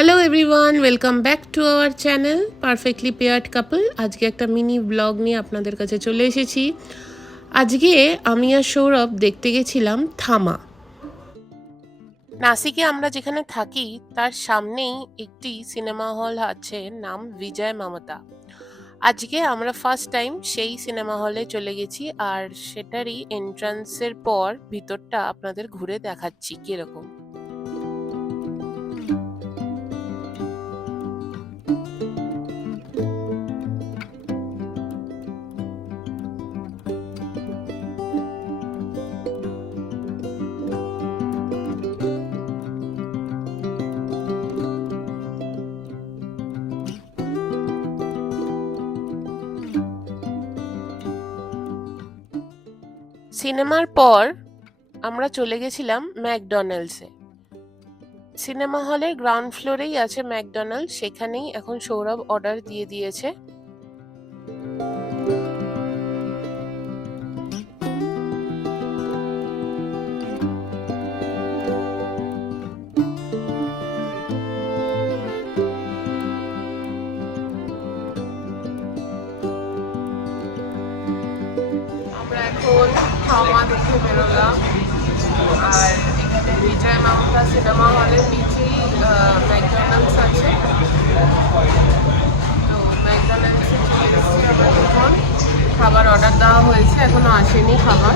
Hello everyone, welcome back to our channel perfectly paired couple. আজকে একটা mini blog নিয়ে আপনাদের কাছে চলে এসেছি। আজকে আমি আর সৌরভ দেখতে গেছিলাম থামা। নাসিকে আমরা যেখানে থাকি তার সামনেই একটি সিনেমা হল আছে, নাম বিজয় মমতা। আজকে আমরা ফার্স্ট টাইম সেই সিনেমা হলে চলে গেছি, আর সেটারই এন্ট্রান্সের পর ভিতরটা আপনাদের ঘুরে দেখাচ্ছি কিরকম। সিনেমার পর আমরা চলে গেছিলাম ম্যাকডোনাল্ডসে। সিনেমা হলের গ্রাউন্ড ফ্লোরেই আছে ম্যাকডোনাল্ডস, সেখানেই এখন সৌরভ অর্ডার দিয়ে দিয়েছে। আমরা এখন থামা দেখে বেরোলাম, আর এখানে বিজয় মামতা সিনেমা হলের নিচেই ম্যাকডোনাল্ডস আছে। তো ম্যাকডোনাল্ডসে চলে এসেছি আমরা, এখন খাবার অর্ডার দেওয়া হয়েছে, এখনো আসেনি খাবার।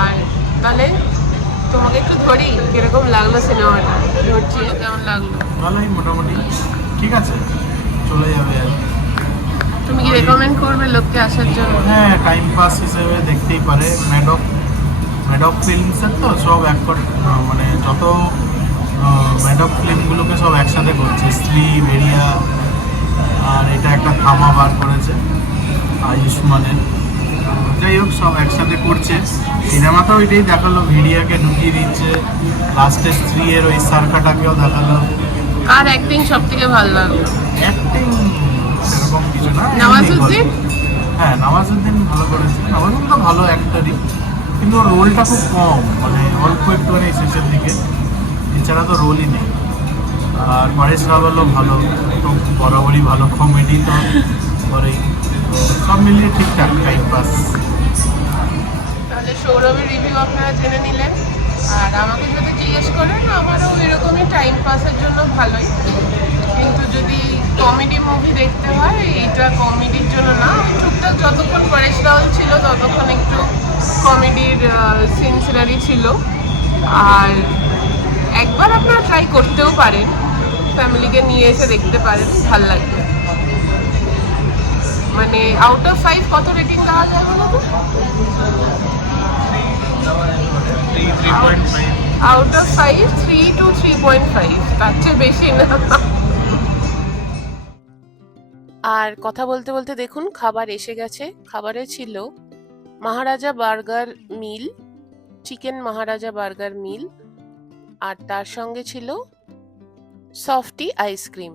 আর তাহলে তোমাকে একটু ধরি, কিরকম লাগলো সিনেমাটা? ধরছি, কেমন লাগলো? ভালোই, মোটামুটি ঠিক আছে, চলে যাবে আর কি। তুমি কি রেকমেন্ড করবে লোককে আসার জন্য? হ্যাঁ, টাইম পাস হিসেবে দেখতেই পারে। ম্যাডক ফিল্মসের তো সব মানে যত ম্যাডক ফিল্মগুলোকে সব একসাথে করছে, স্ত্রী, ভেড়িয়া, আর এটা একটা থামা বার করেছে আয়ুষ্মানের। যাই হোক, সব একসাথে করছে। সিনেমাটাও এটাই দেখালো, ভেড়িয়াকে ঢুকিয়ে দিচ্ছে, লাস্টে স্ত্রীর ওই সার্কাটাকেও দেখালো। কার অ্যাক্টিং সব থেকে ভালো লাগলো? অ্যাক্টিং সেরকম কিছু না। নওয়াজুদ্দিন? হ্যাঁ, নওয়াজুদ্দিন ভালো করেছে। নওয়াজুদ্দিন তো ভালো অ্যাক্টরই, কিন্তু ওর রোলটা খুব কম, মানে অল্প একটুখানি শেষের দিকে, এছাড়া তো রোলই নেই। আর পরেশ রাওয়ালও ভালো, তো বরাবরই ভালো, কমেডি তো করেই। সব মিলিয়ে ঠিকঠাক, টাইম পাস। তাহলে সৌরভের রিভিউ আপনারা জেনে নিলেন। আর আমাকে যদি জিজ্ঞেস করেন, আমারও এরকমই টাইম পাসের জন্য ভালোই, কিন্তু যদি কমেডি মুভি দেখতে হয়, এইটা কমেডির জন্য না। টুকটাক যতক্ষণ পরেশ রাওয়াল ছিল ততক্ষণ একটু কমেডির সিনসিনারি ছিল। আর একবার আপনারা ট্রাই করতেও পারেন, ফ্যামিলিকে নিয়ে এসে দেখতে পারেন, ভাল লাগবে। মানে আউট অফ 5 কত রেটিং দেওয়া যায় বলো তো? আউট অফ 5 3 to 3.5, তার চেয়ে বেশি না। আর কথা বলতে বলতে দেখুন খাবার এসে গেছে। খাবারে ছিল মহারাজা বার্গার মিল, চিকেন মহারাজা বার্গার মিল, আর তার সঙ্গে ছিল সফটি আইসক্রিম।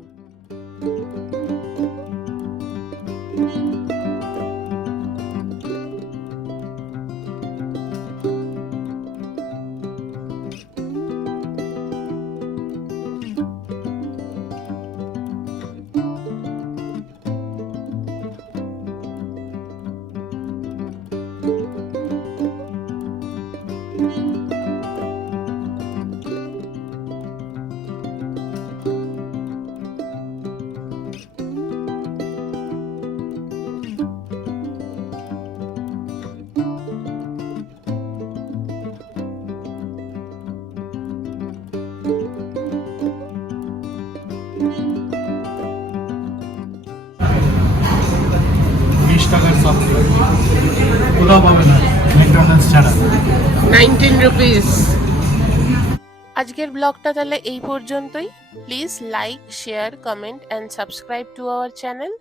টাকার সব কোথাও পাবে না ম্যাকডোনাল্ডস ছাড়া। 19 রুপিস। আজকের ব্লগটা তাহলে এই পর্যন্তই। Please like, share, comment and subscribe to our channel.